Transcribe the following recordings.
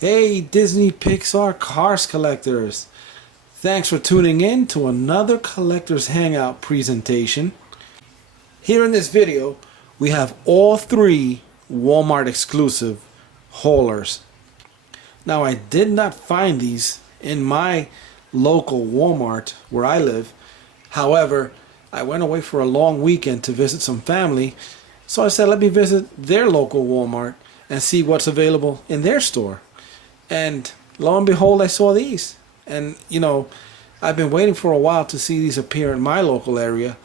Hey Disney Pixar Cars collectors! Thanks for tuning in to another Collectors Hangout presentation. Here in this video, we have all three Walmart exclusive haulers. Now I did not find these in my local Walmart where I live. However, I went away for a long weekend to visit some family, so I said let me visit their local Walmart and see what's available in their store. And lo and behold, I saw these. And, I've been waiting for a while to see these appear in my local area.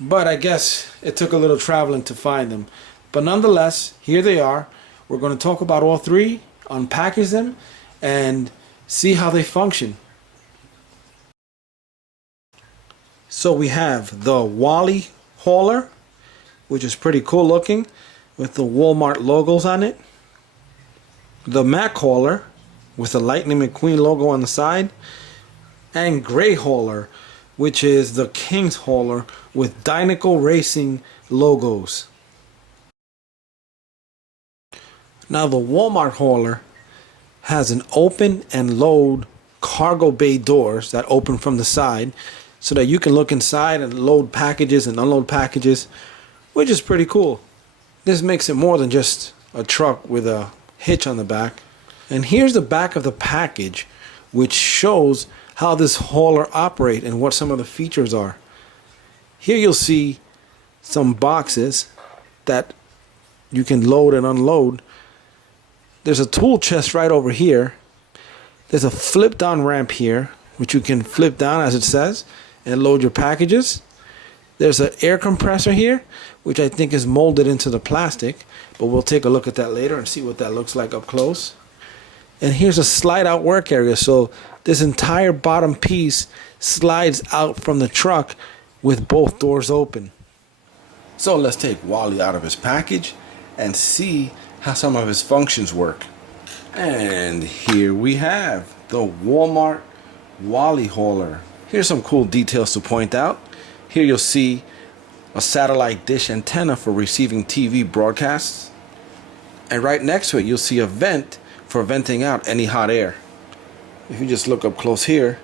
But I guess it took a little traveling to find them. But nonetheless, here they are. We're going to talk about all three, unpackage them, and see how they function. So we have the Wally Hauler, which is pretty cool looking, with the Walmart logos on it. The Mack Hauler with the Lightning McQueen logo on the side, and Gray Hauler, which is the King's Hauler with Dynaco Racing logos. Now the Walmart Hauler has an open and load cargo bay doors that open from the side so that you can look inside and load packages and unload packages, which is pretty cool. This makes it more than just a truck with a hitch on the back. And here's the back of the package, which shows how this hauler operates and what some of the features are. Here you'll see some boxes that you can load and unload. There's a tool chest right over here. There's a flip down ramp here, which you can flip down as it says and load your packages. There's an air compressor here, which I think is molded into the plastic, but we'll take a look at that later and see what that looks like up close. And here's a slide out work area, so this entire bottom piece slides out from the truck with both doors open. So let's take Wally out of his package and see how some of his functions work. And here we have the Walmart Wally Hauler. Here's some cool details to point out. Here you'll see a satellite dish antenna for receiving TV broadcasts. And right next to it, you'll see a vent for venting out any hot air. If you just look up close here,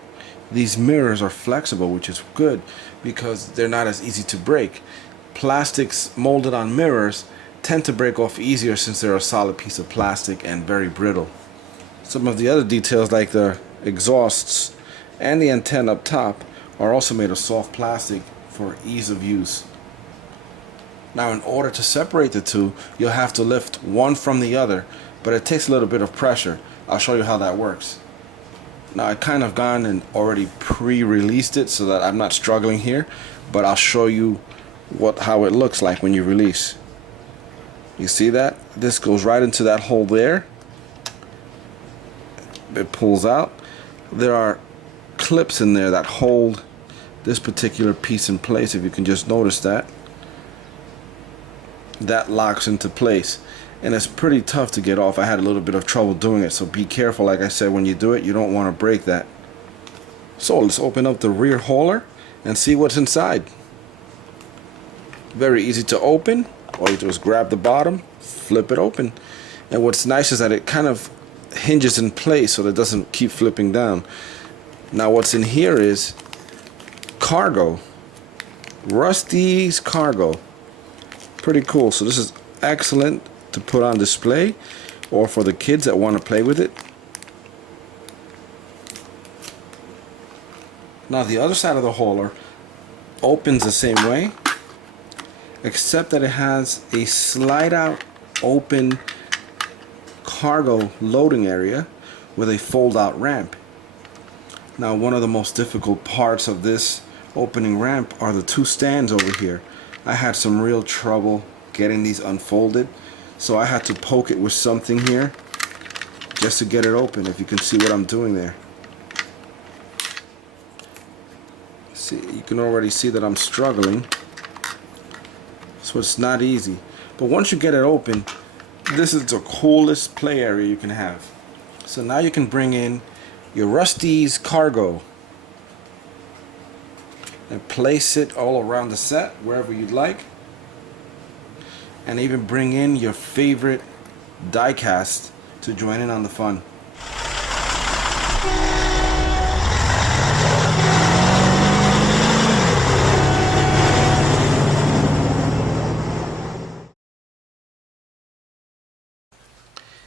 these mirrors are flexible, which is good because they're not as easy to break. Plastics molded on mirrors tend to break off easier since they're a solid piece of plastic and very brittle. Some of the other details like the exhausts and the antenna up top are also made of soft plastic for ease of use. Now in order to separate the two, you'll have to lift one from the other, but it takes a little bit of pressure. I'll show you how that works. Now I kind of gone and already pre-released it so that I'm not struggling here, but I'll show you how it looks like when you release. You see that? This goes right into that hole there. It pulls out. There are clips in there that hold this particular piece in place. If you can just notice that locks into place, and it's pretty tough to get off. I had a little bit of trouble doing it, so be careful. Like I said, when you do it, you don't want to break that. So let's open up the rear hauler and see what's inside. Very easy to open. All you do is grab the bottom, flip it open, and what's nice is that it kind of hinges in place so that it doesn't keep flipping down. Now what's in here is cargo, Rusty's cargo. Pretty cool. So this is excellent to put on display or for the kids that want to play with it. Now the other side of the hauler opens the same way, except that it has a slide out open cargo loading area with a fold out ramp. Now one of the most difficult parts of this opening ramp are the two stands over here. I had some real trouble getting these unfolded, so I had to poke it with something here just to get it open. If you can see what I'm doing there. See, you can already see that I'm struggling, so it's not easy. But once you get it open, this is the coolest play area you can have. So now you can bring in your Rusty's cargo and place it all around the set wherever you'd like, and even bring in your favorite diecast to join in on the fun.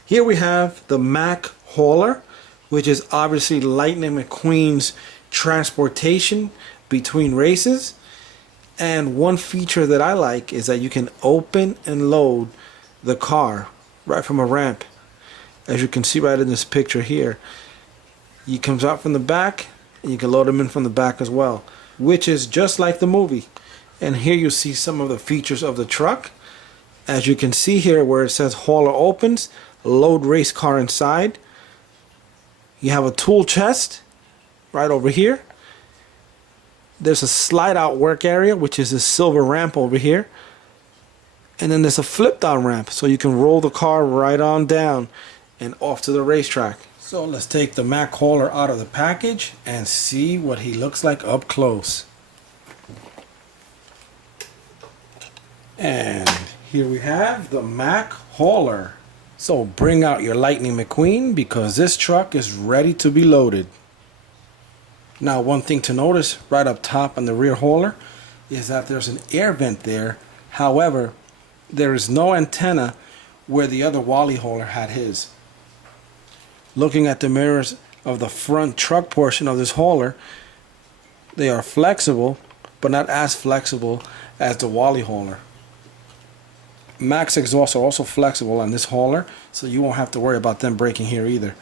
Here we have the Mack Hauler, which is obviously Lightning McQueen's transportation between races. And one feature that I like is that you can open and load the car right from a ramp. As you can see right in this picture here, he comes out from the back and you can load him in from the back as well, which is just like the movie. And here you see some of the features of the truck. As you can see here where it says Hauler opens, load race car inside. You have a tool chest right over here. There's a slide out work area, which is a silver ramp over here. And then there's a flip down ramp, so you can roll the car right on down and off to the racetrack. So let's take the Mack Hauler out of the package and see what he looks like up close. And here we have the Mack Hauler. So bring out your Lightning McQueen because this truck is ready to be loaded. Now one thing to notice right up top on the rear hauler is that there's an air vent there. However, there is no antenna where the other Wally Hauler had his. Looking at the mirrors of the front truck portion of this hauler, they are flexible, but not as flexible as the Wally Hauler. Mack's exhausts are also flexible on this hauler, so you won't have to worry about them breaking here either.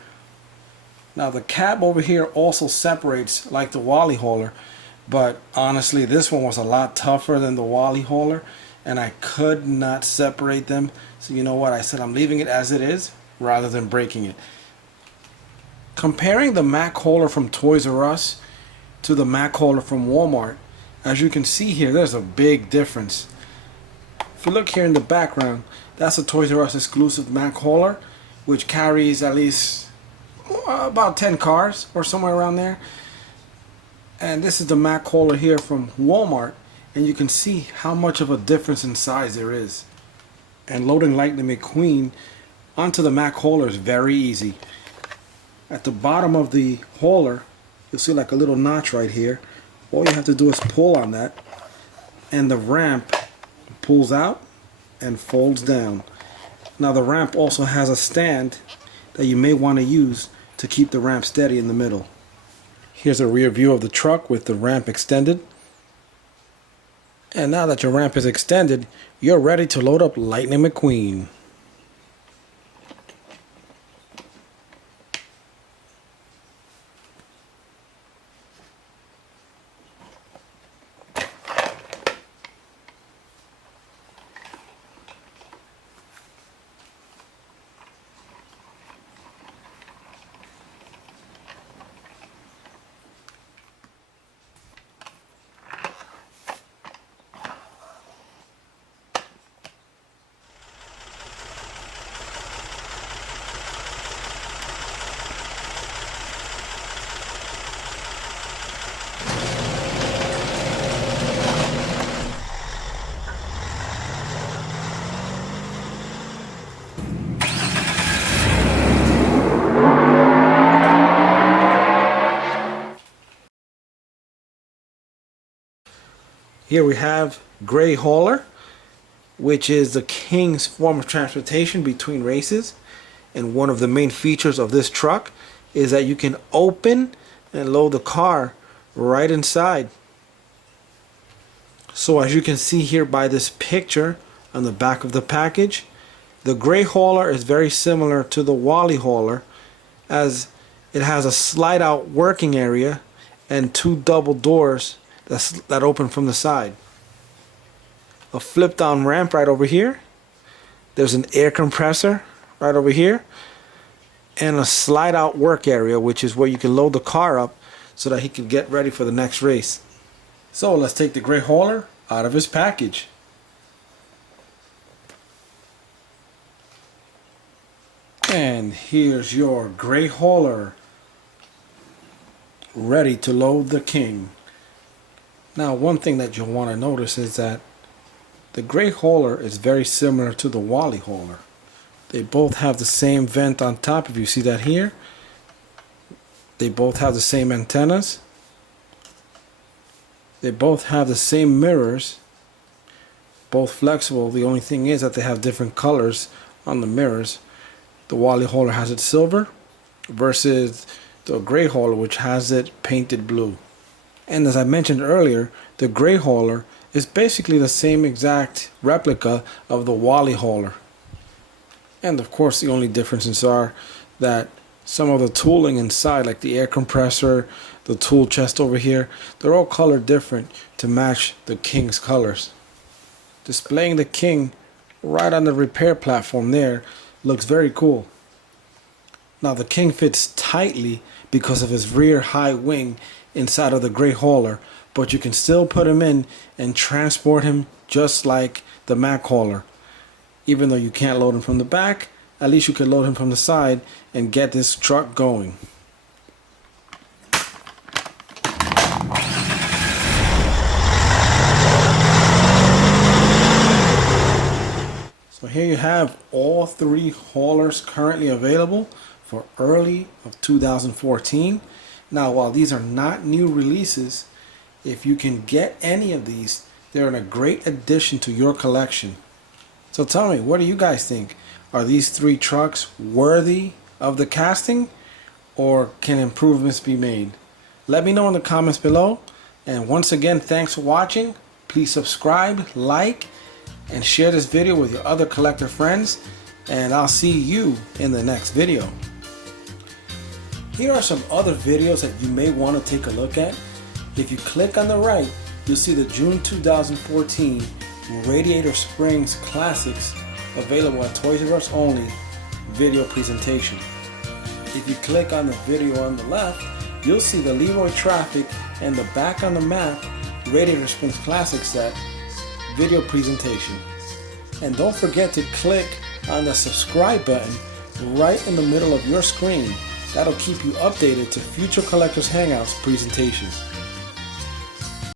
Now the cab over here also separates like the Wally Hauler, but honestly this one was a lot tougher than the Wally Hauler and I could not separate them. So you know what, I said I'm leaving it as it is rather than breaking it. Comparing the Mack Hauler from Toys R Us to the Mack Hauler from Walmart, as you can see here, there's a big difference. If you look here in the background, that's a Toys R Us exclusive Mack Hauler, which carries at least about 10 cars or somewhere around there. And this is the Mack Hauler here from Walmart, and you can see how much of a difference in size there is. And loading Lightning McQueen onto the Mack Hauler is very easy. At the bottom of the hauler, you'll see like a little notch right here. All you have to do is pull on that, and the ramp pulls out and folds down. Now the ramp also has a stand that you may want to use to keep the ramp steady in the middle. Here's a rear view of the truck with the ramp extended. And now that your ramp is extended, you're ready to load up Lightning McQueen. Here we have Gray Hauler, which is the king's form of transportation between races. And one of the main features of this truck is that you can open and load the car right inside. So as you can see here by this picture on the back of the package, the Gray Hauler is very similar to the Wally Hauler, as it has a slide out working area and two double doors that open from the side. A flip down ramp right over here. There's an air compressor right over here, and a slide out work area, which is where you can load the car up so that he can get ready for the next race. So let's take the Gray Hauler out of his package. And here's your Gray Hauler ready to load the king. Now one thing that you'll want to notice is that the Gray Hauler is very similar to the Wally Hauler. They both have the same vent on top, if you see that here. They both have the same antennas. They both have the same mirrors. Both flexible. The only thing is that they have different colors on the mirrors. The Wally Hauler has it silver versus the gray Hauler, which has it painted blue. And as I mentioned earlier, the gray Hauler is basically the same exact replica of the Wally Hauler. And of course the only differences are that some of the tooling inside, like the air compressor, the tool chest over here, they're all colored different to match the King's colors. Displaying the King right on the repair platform there looks very cool. Now the King fits tightly because of his rear high wing inside of the gray Hauler, but you can still put him in and transport him just like the Mack Hauler. Even though you can't load him from the back, at least you can load him from the side and get this truck going. So here you have all three haulers currently available for early of 2014. Now, while these are not new releases, if you can get any of these, they're a great addition to your collection. So tell me, what do you guys think? Are these three trucks worthy of the casting, or can improvements be made? Let me know in the comments below. And once again, thanks for watching. Please subscribe, like, and share this video with your other collector friends. And I'll see you in the next video. Here are some other videos that you may want to take a look at. If you click on the right, you'll see the June 2014 Radiator Springs Classics available at Toys R Us only video presentation. If you click on the video on the left, you'll see the Leroy Traffic and the Back on the Map Radiator Springs Classic set video presentation. And don't forget to click on the subscribe button right in the middle of your screen. That'll keep you updated to future Collectors Hangouts presentations.